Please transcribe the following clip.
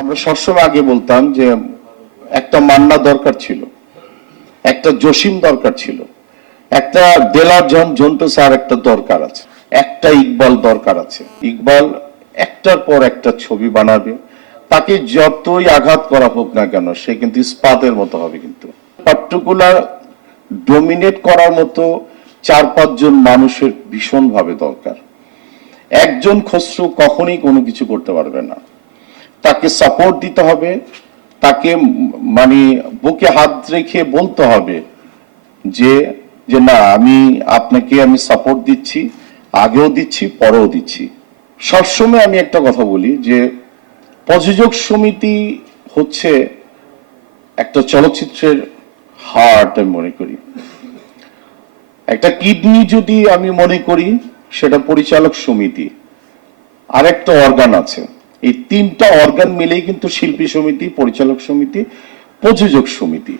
আমরা সবসময় আগে বলতাম যে একটা মান্না দরকার ছিল, একটা জসিম দরকার ছিল, একটা দেলার ঝন্টু স্যার একটা দরকার আছে, একটা ইকবাল দরকার আছে। ইকবাল একটার পর একটা ছবি বানাবে, তাকে যতই আঘাত করা হোক না কেন সে কিন্তু ইস্পাতের মতো হবে। কিন্তু পার্টিকুলার ডোমিনেট করার মতো 4-5 জন মানুষের ভীষণভাবে দরকার। একজন খসরু কখনোই কোনো কিছু করতে পারবে না, তাকে সাপোর্ট দিতে হবে, তাকে মানে বুকে হাত রেখে বলতে হবে যে যে না আমি আপনাকে আমি সাপোর্ট দিচ্ছি, আগেও দিচ্ছি, পরেও দিচ্ছি। সবসময় আমি একটা কথা বলি যে প্রযোজক সমিতি হচ্ছে একটা চলচ্চিত্রের হার্ট। আমি মনে করি একটা কিডনি যদি আমি মনে করি সেটা পরিচালক সমিতি, আরেকটা অর্গান আছে। এই 3টা অর্গান মিলেই কিন্তু শিল্পী সমিতি, পরিচালক সমিতি, প্রযোজক সমিতি।